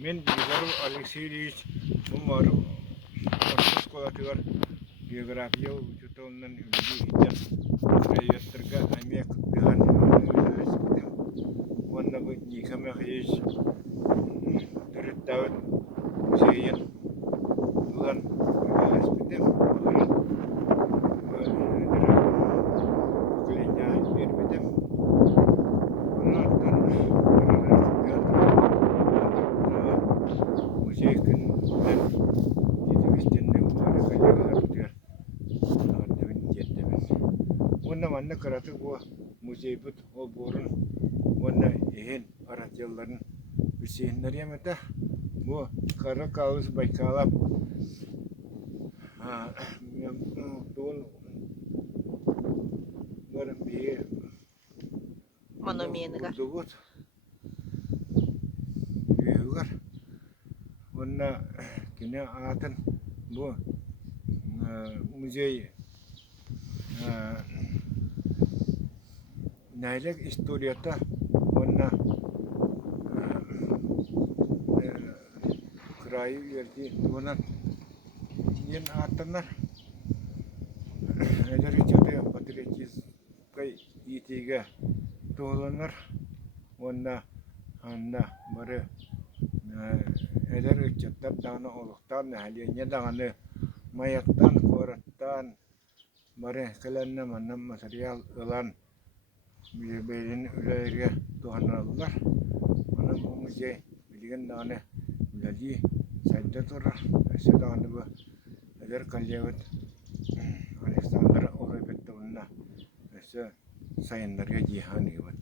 Мен Егоров Алексей Ильич Умаров Орсус Колатыгар биография учетоннан үлги итем сыйыттырга амек ган аспитем онна бу никаме хейш төрөттәвет сейен булан аспитем поколения бербетем Манна караты бу музейбит ол борун онна эхен арателларын үсейиннер ямата бу кара калыс байкалап тун бар бие Монументга. вот үйгөр онна кине атын бу музей Найлек историята онна крайы ерди онан ен аттанар эдеречете патриотизмгай итиге тооланар онна анна бары эдер үчөттөр дагана олуктар нахалиене даганы маяктан кораттан бары каленне маннан материал ылан Бейін үләйірге туғаныралылар. Оны бұл музей білген дағаны үләді сәйді тұрар. Әсі дағаны бұл әлер қалиявыд Александр Орайбетті бұнына әсі сайындарға дейханы кебіт.